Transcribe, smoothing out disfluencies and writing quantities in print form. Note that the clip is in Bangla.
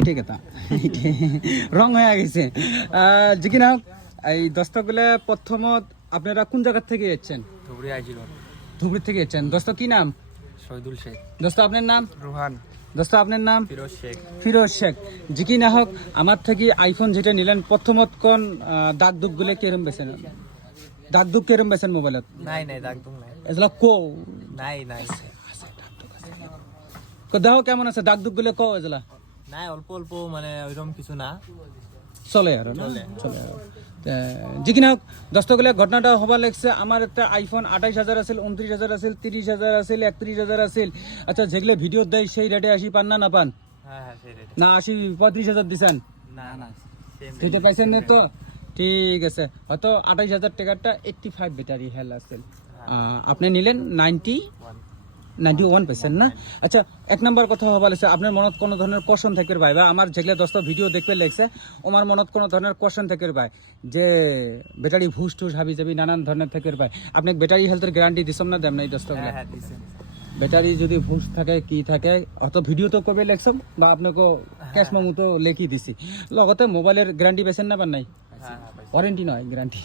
এটাই কথা রং হয়ে গেছে যে কি না হোক এই দস্তগুলো প্রথমত আপনারা কোন জায়গা থেকে এসেছেন? ধুবড়ি আইছিল ধুবড়ি থেকে এসেছেন। দোস্ত কি নাম? শহীদুল শেখ। দোস্ত আপনার নাম? রোহান। দোস্ত আপনার নাম? ফিরোজ শেখ। ফিরোজ শেখ। যে কি না হোক আমার থেকে আইফোন যেটা নিলেন প্রথমত কোন দাগ দুগগুলো কেরম বেছেন? দাগ দুগ কেরম বেছেন মোবাইলত? নাই নাই দাগ দুগ নাই। এগুলা কো নাই নাই দেখো কেমন আছে দাগ দুগগুলো কো এগুলা? নাই অল্প অল্প মানে ওইরকম কিছু না, চলে আর চলে যে কিনা হোক দস্তগুলো ঘটনাটা হবার লাগছে। আমার একটা আইফোন 28,000 আছিল, 29,000 আছিল, 30,000 আছিল, 31,000 আছিল। আচ্ছা যেগুলো ভিডিও দেয় সেই রেটে আসি পান না পান? হ্যাঁ হ্যাঁ সেই রেট। না 35,000 দিছেন? না না সেটা পাইছেন না তো? ঠিক আছে, হয়তো 28,000 টাকারটা 85 ব্যাটারি হেল আছিল, আপনি নিলেন 91 পাইছেন না? আচ্ছা এক নম্বর কথা হবার আছে, আপনার মনত কোনো ধরনের কোশ্চেন থাকবে ভাই বা আমার যেগুলো 10টা ভিডিও দেখবে লাগছে আমার মনত কোনো ধরনের কোশ্চেন থাকবে ভাই যে ব্যাটারি ভুস টুস হাবি যাবি নানান ধরনের থাকবে ভাই, আপনি ব্যাটারি হেলথের গ্যারান্টি দিছম না দেন না এই 10টা? হ্যাঁ হ্যাঁ দিছেন। ব্যাটারি যদি ভুস থাকে কি থাকে অত ভিডিও তো করবে লাগছম বা আপনাকে ক্যাশ মেমো তো লেখি দিছি, লগতে মোবাইলের গ্যারান্টি পেছেন না পান নাই? হ্যাঁ হ্যাঁ ওয়ারেন্টি নয় গ্যারান্টি।